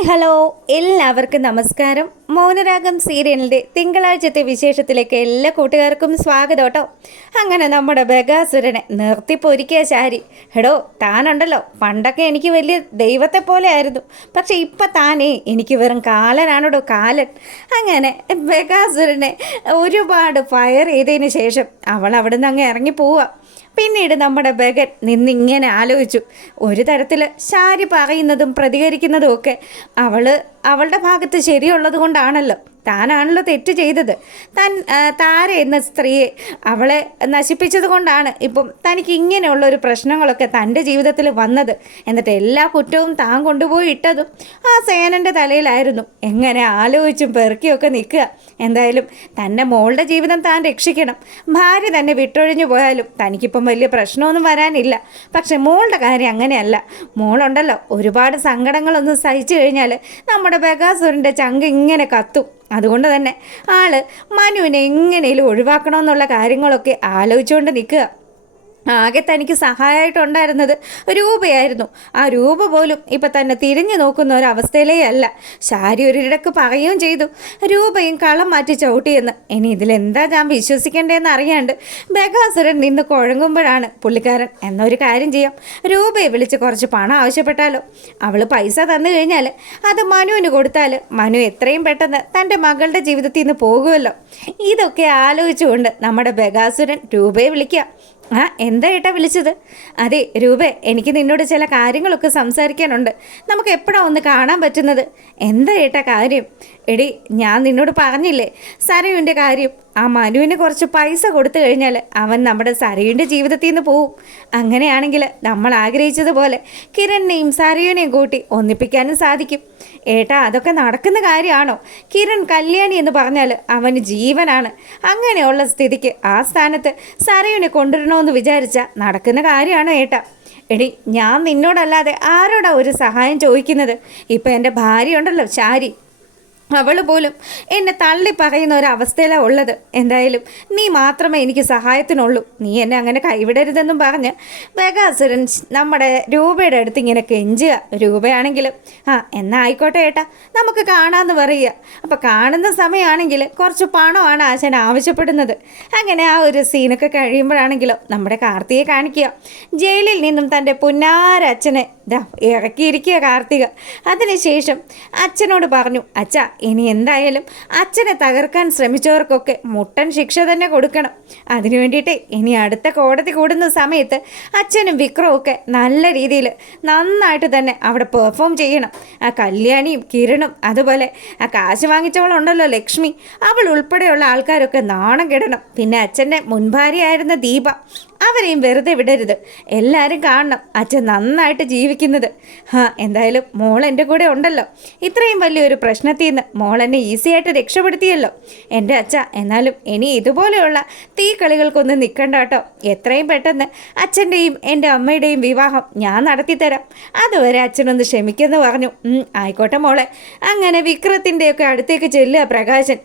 Hi hello എല്ലാവർക്കും നമസ്കാരം. മൗനരാഗം സീരിയലിൻ്റെ തിങ്കളാഴ്ചത്തെ വിശേഷത്തിലേക്ക് എല്ലാ കൂട്ടുകാർക്കും സ്വാഗതം കേട്ടോ. അങ്ങനെ നമ്മുടെ ബഗാസുരനെ നിർത്തിപ്പൊരിക്കുക ശാരി. എടോ താനുണ്ടല്ലോ, പണ്ടൊക്കെ എനിക്ക് വലിയ ദൈവത്തെ പോലെ ആയിരുന്നു, പക്ഷെ ഇപ്പം താനേ എനിക്ക് വെറും കാലനാണോടോ കാലൻ. അങ്ങനെ ബഗാസുരനെ ഒരുപാട് ഫയർ ചെയ്തതിന് ശേഷം അവൾ അവിടെ നിന്ന് അങ്ങ് ഇറങ്ങി പോവുക. പിന്നീട് നമ്മുടെ ബഗൻ നിന്നിങ്ങനെ ആലോചിച്ചു. ഒരു തരത്തിൽ ശാരി പറയുന്നതും പ്രതികരിക്കുന്നതും ഒക്കെ അവളുടെ ഭാഗത്ത് ശരിയുള്ളത് കൊണ്ടാണല്ലോ. താനാണല്ലോ തെറ്റ് ചെയ്തത്. താര എന്ന സ്ത്രീയെ അവളെ നശിപ്പിച്ചത് കൊണ്ടാണ് ഇപ്പം തനിക്ക് ഇങ്ങനെയുള്ളൊരു പ്രശ്നങ്ങളൊക്കെ തൻ്റെ ജീവിതത്തിൽ വന്നത്. എന്നിട്ട് എല്ലാ കുറ്റവും താൻ കൊണ്ടുപോയി ഇട്ടതും ആ സേനൻ്റെ തലയിലായിരുന്നു. എങ്ങനെ ആലോചിച്ചും പെറുക്കിയൊക്കെ നിൽക്കുക. എന്തായാലും തന്നെ മോളുടെ ജീവിതം താൻ രക്ഷിക്കണം. ഭാര്യ തന്നെ വിട്ടൊഴിഞ്ഞു പോയാലും തനിക്കിപ്പം വലിയ പ്രശ്നമൊന്നും വരാനില്ല. പക്ഷെ മോളുടെ കാര്യം അങ്ങനെയല്ല. മോളുണ്ടല്ലോ, ഒരുപാട് സങ്കടങ്ങളൊന്നും സഹിച്ചു കഴിഞ്ഞാൽ നമ്മുടെ ബഗാസുരൻ്റെ ചങ്ക് ഇങ്ങനെ കത്തും. അതുകൊണ്ട് തന്നെ മനുവിനെ എങ്ങനെയും ഒഴിവാക്കണമെന്നുള്ള കാര്യങ്ങളൊക്കെ ആലോചിച്ചുകൊണ്ട് നിൽക്കുക. ആകെ തനിക്ക് സഹായമായിട്ടുണ്ടായിരുന്നത് രൂപയായിരുന്നു. ആ രൂപ പോലും ഇപ്പം തന്നെ തിരിഞ്ഞു നോക്കുന്ന ഒരവസ്ഥയിലേ അല്ല. ശാരി ഒരിടക്ക് പറയുകയും ചെയ്തു, രൂപയും കളം മാറ്റി ചവിട്ടിയെന്ന്. ഇനി ഇതിലെന്താ ഞാൻ വിശ്വസിക്കേണ്ടതെന്ന് അറിയാണ്ട് ബഗാസുരൻ നിന്ന് കുഴങ്ങുമ്പോഴാണ് പുള്ളിക്കാരൻ എന്നൊരു കാര്യം ചെയ്യാം, രൂപയെ വിളിച്ച് കുറച്ച് പണം ആവശ്യപ്പെട്ടാലോ. അവൾ പൈസ തന്നു കഴിഞ്ഞാൽ അത് മനുവിന് കൊടുത്താൽ മനു എത്രയും പെട്ടെന്ന് തൻ്റെ മകളുടെ ജീവിതത്തിൽ നിന്ന് പോകുമല്ലോ. ഇതൊക്കെ ആലോചിച്ചുകൊണ്ട് നമ്മുടെ ബഗാസുരൻ രൂപയെ വിളിക്കുക. എന്താ ഏട്ടാ വിളിച്ചത്? അതെ രൂപേ, എനിക്ക് നിന്നോട് ചില കാര്യങ്ങളൊക്കെ സംസാരിക്കാനുണ്ട്. നമുക്ക് എപ്പോഴാണ് ഒന്ന് കാണാൻ പറ്റുന്നത്? എന്താ ഏട്ടാ കാര്യം? എടി, ഞാൻ നിന്നോട് പറഞ്ഞില്ലേ സരയുവിൻ്റെ കാര്യം. ആ മനുവിന് കുറച്ച് പൈസ കൊടുത്തു കഴിഞ്ഞാൽ അവൻ നമ്മുടെ സരയുവിൻ്റെ ജീവിതത്തിൽ നിന്ന് പോവും. അങ്ങനെയാണെങ്കിൽ നമ്മൾ ആഗ്രഹിച്ചതുപോലെ കിരണിനെയും സരയുവിനെയും കൂട്ടി ഒന്നിപ്പിക്കാനും സാധിക്കും. ഏട്ടാ, അതൊക്കെ നടക്കുന്ന കാര്യമാണോ? കിരൺ കല്യാണി എന്ന് പറഞ്ഞാൽ അവന് ജീവനാണ്. അങ്ങനെയുള്ള സ്ഥിതിക്ക് ആ സ്ഥാനത്ത് സരയുവിനെ കൊണ്ടുവരണമെന്ന് വിചാരിച്ചാൽ നടക്കുന്ന കാര്യമാണോ ഏട്ടാ? എടി, ഞാൻ നിന്നോടല്ലാതെ ആരോടാ ഒരു സഹായം ചോദിക്കുന്നത്? ഇപ്പം എൻ്റെ ഭാര്യ ഉണ്ടല്ലോ ശാരി, അവൾ പോലും എന്നെ തള്ളി പറയുന്ന ഒരവസ്ഥയിലാണ് ഉള്ളത്. എന്തായാലും നീ മാത്രമേ എനിക്ക് സഹായത്തിനുള്ളൂ. നീ എന്നെ അങ്ങനെ കൈവിടരുതെന്നും പറഞ്ഞ് ബഗാസുരൻ നമ്മുടെ രൂപയുടെ അടുത്ത് ഇങ്ങനെ കെഞ്ചുക. രൂപയാണെങ്കിലും എന്നാൽ ആയിക്കോട്ടെ ഏട്ടാ, നമുക്ക് കാണാമെന്ന് പറയുക. അപ്പോൾ കാണുന്ന സമയമാണെങ്കിൽ കുറച്ച് പണമാണ് ആശാൻ ആവശ്യപ്പെടുന്നത്. അങ്ങനെ ആ ഒരു സീനൊക്കെ കഴിയുമ്പോഴാണെങ്കിലോ നമ്മുടെ കാർത്തികയെ കാണിക്കുക. ജയിലിൽ നിന്നും തൻ്റെ പുന്നാരച്ഛനെ ഇറക്കിയിരിക്കുക കാർത്തിക. അതിനുശേഷം അച്ഛനോട് പറഞ്ഞു, അച്ഛാ, ഇനി എന്തായാലും അച്ഛനെ തകർക്കാൻ ശ്രമിച്ചവർക്കൊക്കെ മുട്ടൻ ശിക്ഷ തന്നെ കൊടുക്കണം. അതിനു വേണ്ടിയിട്ട് ഇനി അടുത്ത കോടതി കൂടുന്ന സമയത്ത് അച്ഛനും വിക്രവും ഒക്കെ നല്ല രീതിയിൽ നന്നായിട്ട് തന്നെ അവിടെ പെർഫോം ചെയ്യണം. ആ കല്യാണിയും കിരണും അതുപോലെ ആ കാശ് വാങ്ങിച്ചവളുണ്ടല്ലോ ലക്ഷ്മി, അവൾ ഉൾപ്പെടെയുള്ള ആൾക്കാരൊക്കെ നാണം കെടണം. പിന്നെ അച്ഛൻ്റെ മുൻഭാര്യയായിരുന്ന ദീപ, അവരെയും വെറുതെ വിടരുത്. എല്ലാവരും കാണണം അച്ഛൻ നന്നായിട്ട് ജീവിക്കുന്നത്. എന്തായാലും മോൾ എൻ്റെ കൂടെ ഉണ്ടല്ലോ. ഇത്രയും വലിയൊരു പ്രശ്നത്തിൽ നിന്ന് മോൾ എന്നെ ഈസിയായിട്ട് രക്ഷപ്പെടുത്തിയല്ലോ എൻ്റെ അച്ഛ. എന്നാലും ഇനി ഇതുപോലെയുള്ള തീക്കളികൾക്കൊന്നും നിൽക്കണ്ട കേട്ടോ. എത്രയും പെട്ടെന്ന് അച്ഛൻ്റെയും എൻ്റെ അമ്മയുടെയും വിവാഹം ഞാൻ നടത്തിത്തരാം. അതുവരെ അച്ഛനൊന്ന് ക്ഷമിക്കുമെന്ന് പറഞ്ഞു. ആയിക്കോട്ടെ മോളെ. അങ്ങനെ വിക്രത്തിൻ്റെയൊക്കെ അടുത്തേക്ക് ചെല്ലുക പ്രകാശൻ.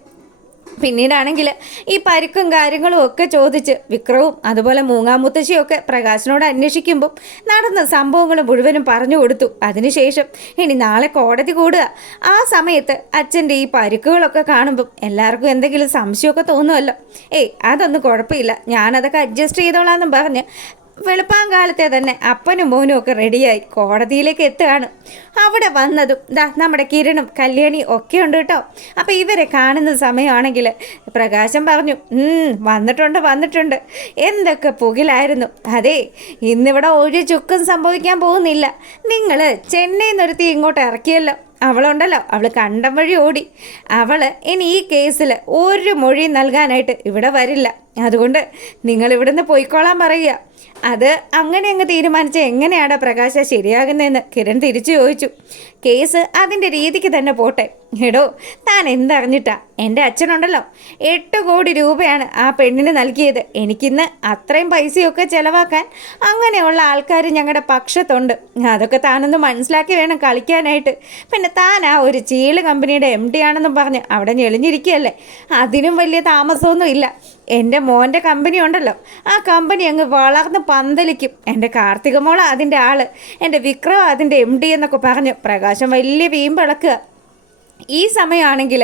പിന്നീടാണെങ്കിൽ ഈ പരിക്കും കാര്യങ്ങളും ഒക്കെ ചോദിച്ച് വിക്രവും അതുപോലെ മൂങ്ങാമുത്തശ്ശിയും ഒക്കെ പ്രകാശനോട് അന്വേഷിക്കുമ്പം നടന്ന സംഭവങ്ങൾ മുഴുവനും പറഞ്ഞു കൊടുത്തു. അതിനുശേഷം ഇനി നാളെ കോടതി കൂടുക. ആ സമയത്ത് അച്ഛൻ്റെ ഈ പരിക്കുകളൊക്കെ കാണുമ്പം എല്ലാവർക്കും എന്തെങ്കിലും സംശയമൊക്കെ തോന്നുമല്ലോ. അതൊന്നും കുഴപ്പമില്ല, ഞാനതൊക്കെ അഡ്ജസ്റ്റ് ചെയ്തോളാമെന്നും പറഞ്ഞ് വെളുപ്പാങ്കാലത്തെ തന്നെ അപ്പനും മോനും ഒക്കെ റെഡിയായി കോടതിയിലേക്ക് എത്തുകയാണ്. അവിടെ വന്നതും നമ്മുടെ കിരണും കല്യാണിയും ഒക്കെ ഉണ്ട് കേട്ടോ. അപ്പോൾ ഇവരെ കാണുന്ന സമയമാണെങ്കിൽ പ്രകാശം പറഞ്ഞു, വന്നിട്ടുണ്ട്. എന്തൊക്കെ പുകിലായിരുന്നു. അതെ, ഇന്നിവിടെ ഒരു ചുക്കും സംഭവിക്കാൻ പോകുന്നില്ല. നിങ്ങൾ ചെന്നൈയിൽ നിന്നൊരുത്തി ഇങ്ങോട്ട് ഇറക്കിയല്ലോ, അവളുണ്ടല്ലോ, അവൾ കണ്ടം വഴി ഓടി. അവൾ ഇനി ഈ കേസിൽ ഒരു മൊഴി നൽകാനായിട്ട് ഇവിടെ വരില്ല. അതുകൊണ്ട് നിങ്ങൾ ഇവിടുന്ന് പോയിക്കോളാൻ പറയുക. അത് അങ്ങനെ അങ്ങ് തീരുമാനിച്ച എങ്ങനെയാണ് പ്രകാശ ശരിയാകുന്നതെന്ന് കിരൺ തിരിച്ചു ചോദിച്ചു. കേസ് അതിൻ്റെ രീതിക്ക് തന്നെ പോട്ടെ. എടോ, താൻ എന്തറിഞ്ഞിട്ടാ? എൻ്റെ അച്ഛനുണ്ടല്ലോ 8 കോടി രൂപയാണ് ആ പെണ്ണിന് നൽകിയത്. എനിക്കിന്ന് അത്രയും പൈസയൊക്കെ ചിലവാക്കാൻ അങ്ങനെയുള്ള ആൾക്കാർ ഞങ്ങളുടെ പക്ഷത്തുണ്ട്. അതൊക്കെ താനൊന്ന് മനസ്സിലാക്കി വേണം കളിക്കാനായിട്ട്. പിന്നെ താൻ ആ ഒരു ചീള് കമ്പനിയുടെ MD ആണെന്നും പറഞ്ഞ് അവിടെ ഞെളിഞ്ഞിരിക്കുകയല്ലേ? അതിനും വലിയ താമസമൊന്നും ഇല്ല. എൻ്റെ മോൻ്റെ കമ്പനി ഉണ്ടല്ലോ, ആ കമ്പനി അങ്ങ് വളർന്ന് പന്തലിക്കും. എൻ്റെ കാർത്തിക മോള അതിൻ്റെ ആള്, എൻ്റെ വിക്രം അതിൻ്റെ MD എന്നൊക്കെ പറഞ്ഞ് പ്രകാശം വലിയ വീമ്പിളക്കുക. ഈ സമയമാണെങ്കിൽ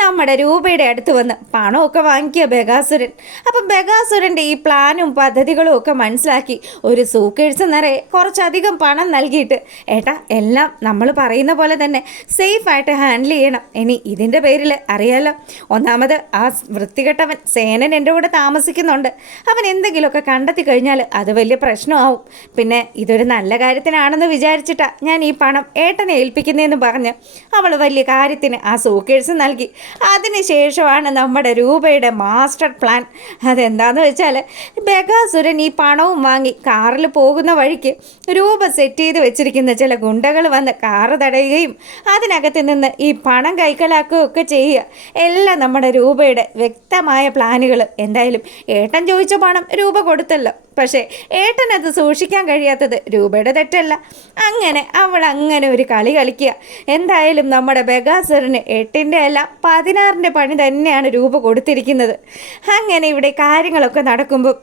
നമ്മുടെ രൂപയുടെ അടുത്ത് വന്ന് പണമൊക്കെ വാങ്ങിക്കുക ബഗാസുരൻ. അപ്പം ബഗാസുരൻ്റെ ഈ പ്ലാനും പദ്ധതികളും ഒക്കെ മനസ്സിലാക്കി ഒരു സൂക്കേഴ്സ് നിറയെ കുറച്ചധികം പണം നൽകിയിട്ട്, ഏട്ടാ എല്ലാം നമ്മൾ പറയുന്ന പോലെ തന്നെ സേഫായിട്ട് ഹാൻഡിൽ ചെയ്യണം. ഇനി ഇതിൻ്റെ പേരിൽ അറിയാലോ, ഒന്നാമത് ആ വൃത്തികെട്ടവൻ സേനൻ എൻ്റെ കൂടെ താമസിക്കുന്നുണ്ട്. അവൻ എന്തെങ്കിലുമൊക്കെ കണ്ടെത്തി കഴിഞ്ഞാൽ അത് വലിയ പ്രശ്നമാവും. പിന്നെ ഇതൊരു നല്ല കാര്യത്തിനാണെന്ന് വിചാരിച്ചിട്ടാണ് ഞാൻ ഈ പണം ഏട്ടനെ ഏൽപ്പിക്കുന്നതെന്ന് പറഞ്ഞ് അവൾ വലിയ ആ സൂക്കേഴ്സ് നൽകി. അതിനുശേഷമാണ് നമ്മുടെ രൂപയുടെ മാസ്റ്റർ പ്ലാൻ. അതെന്താണെന്ന് വെച്ചാൽ, ബഗാസുരൻ ഈ പണവും വാങ്ങി കാറിൽ പോകുന്ന വഴിക്ക് രൂപ സെറ്റ് ചെയ്ത് വെച്ചിരിക്കുന്ന ചില ഗുണ്ടകൾ വന്ന് കാറ് തടയുകയും അതിനകത്ത് നിന്ന് ഈ പണം കൈക്കലാക്കുകയൊക്കെ ചെയ്യുക. എല്ലാം നമ്മുടെ രൂപയുടെ വ്യക്തമായ പ്ലാനുകൾ. എന്തായാലും ഏട്ടൻ ചോദിച്ച പണം രൂപ കൊടുത്തല്ലോ, പക്ഷേ ഏട്ടനത് സൂക്ഷിക്കാൻ കഴിയാത്തത് രൂപയുടെ തെറ്റല്ല. അങ്ങനെ അവൾ അങ്ങനെ ഒരു കളി കളിക്കുക. എന്തായാലും നമ്മുടെ ബഗാസുരന് 8ൻ്റെ അല്ല 16ൻ്റെ പണി തന്നെയാണ് രൂപ കൊടുത്തിരിക്കുന്നത്. അങ്ങനെ ഇവിടെ കാര്യങ്ങളൊക്കെ നടക്കുമ്പോൾ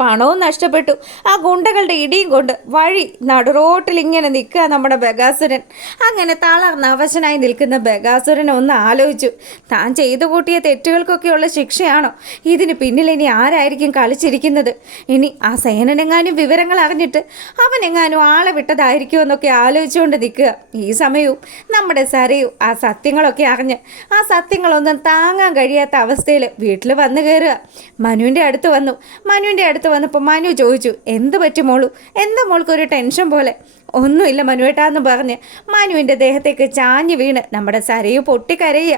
പണവും നഷ്ടപ്പെട്ടു. ആ ഗുണ്ടകളുടെ ഇടിയും കൊണ്ട് വഴി നടുറോട്ടിൽ ഇങ്ങനെ നിൽക്കുക നമ്മുടെ ബഗാസുരൻ. അങ്ങനെ തളർന്ന് അവശനായി നിൽക്കുന്ന ബഗാസുരൻ ഒന്ന് ആലോചിച്ചു, താൻ ചെയ്തു കൂട്ടിയ തെറ്റുകൾക്കൊക്കെയുള്ള ശിക്ഷയാണോ ഇതിന് പിന്നിൽ? ഇനി ആരായിരിക്കും കളിച്ചിരിക്കുന്നത്? ഇനി ആ സേനനെങ്ങാനും വിവരങ്ങൾ അറിഞ്ഞിട്ട് അവനെങ്ങാനും ആളെ വിട്ടതായിരിക്കുമെന്നൊക്കെ ആലോചിച്ചുകൊണ്ട് നിൽക്കുക. ഈ സമയവും നമ്മുടെ സരയു ആ സത്യങ്ങളൊക്കെ അറിഞ്ഞ് ആ സത്യങ്ങളൊന്നും താങ്ങാൻ കഴിയാത്ത അവസ്ഥയിൽ വീട്ടിൽ വന്നു കയറുക. മനുവിൻ്റെ അടുത്ത് വന്നപ്പോൾ മനു ചോദിച്ചു, എന്ത് പറ്റി മോളു? എന്താ മോൾക്കൊരു ടെൻഷൻ പോലെ? ഒന്നുമില്ല മനുവേട്ടാന്ന് പറഞ്ഞ് മനുവിൻ്റെ ദേഹത്തേക്ക് ചാഞ്ഞ് വീണ് നമ്മുടെ സരയു പൊട്ടിക്കരയുക.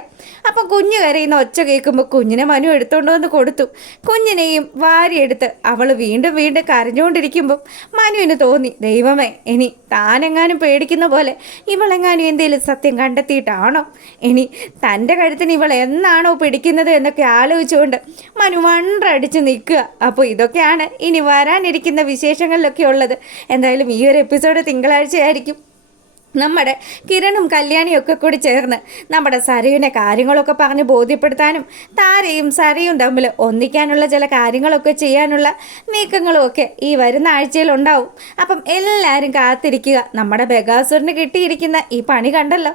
അപ്പം കുഞ്ഞ് കരയുന്ന ഒച്ച കേൾക്കുമ്പോൾ കുഞ്ഞിനെ മനു എടുത്തുകൊണ്ട് വന്ന് കൊടുത്തു. കുഞ്ഞിനെയും വാരിയെടുത്ത് അവൾ വീണ്ടും വീണ്ടും കരഞ്ഞുകൊണ്ടിരിക്കുമ്പം മനുവിന് തോന്നി, ദൈവമേ, ഇനി താനെങ്ങാനും പേടിക്കുന്ന പോലെ ഇവളെങ്ങാനും എന്തെങ്കിലും സത്യം കണ്ടെത്തിയിട്ടാണോ ഇനി തൻ്റെ കഴുത്തിന് ഇവൾ എന്നാണോ പിടിക്കുന്നത് എന്നൊക്കെ ആലോചിച്ചുകൊണ്ട് മനു വണ്ടടിച്ച് നിൽക്കുക. അപ്പോൾ ഇതൊക്കെയാണ് ഇനി വരാനിരിക്കുന്ന വിശേഷങ്ങളിലൊക്കെ ഉള്ളത്. എന്തായാലും ഈ ഒരു എപ്പിസോഡ് തിങ്കളാഴ്ചയായിരിക്കും. നമ്മുടെ കിരണും കല്യാണിയും ഒക്കെ കൂടി ചേർന്ന് നമ്മുടെ സരയുവിനെ കാര്യങ്ങളൊക്കെ പറഞ്ഞ് ബോധ്യപ്പെടുത്താനും താരയും സരയും തമ്മിൽ ഒന്നിക്കാനുള്ള ചില കാര്യങ്ങളൊക്കെ ചെയ്യാനുള്ള നീക്കങ്ങളും ഒക്കെ ഈ വരുന്ന ആഴ്ചയിൽ ഉണ്ടാവും. അപ്പം എല്ലാവരും കാത്തിരിക്കുക. നമ്മുടെ ബഗാസുരന് കിട്ടിയിരിക്കുന്ന ഈ പണി കണ്ടല്ലോ,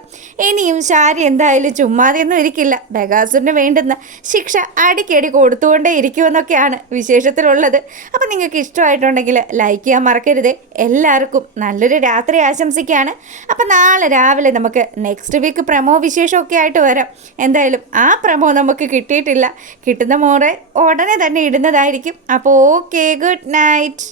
ഇനിയും ശാരി എന്തായാലും ചുമ്മാതെയൊന്നും ഇരിക്കില്ല. ബഗാസുരന് വേണ്ടുന്ന ശിക്ഷ അടിക്കടി കൊടുത്തുകൊണ്ടേ ഇരിക്കുമെന്നൊക്കെയാണ് വിശേഷത്തിലുള്ളത്. അപ്പം നിങ്ങൾക്ക് ഇഷ്ടമായിട്ടുണ്ടെങ്കിൽ ലൈക്ക് ചെയ്യാൻ മറക്കരുത്. എല്ലാവർക്കും നല്ലൊരു രാത്രി ആശംസിക്കുകയാണ്. അപ്പം നാളെ രാവിലെ നമുക്ക് നെക്സ്റ്റ് വീക്ക് പ്രമോ വിശേഷമൊക്കെ ആയിട്ട് വരാം. എന്തായാലും ആ പ്രമോ നമുക്ക് കിട്ടിയിട്ടില്ല. കിട്ടുന്ന മോറെ ഉടനെ തന്നെ ഇടുന്നതായിരിക്കും. അപ്പോൾ ഓക്കെ, ഗുഡ് നൈറ്റ്.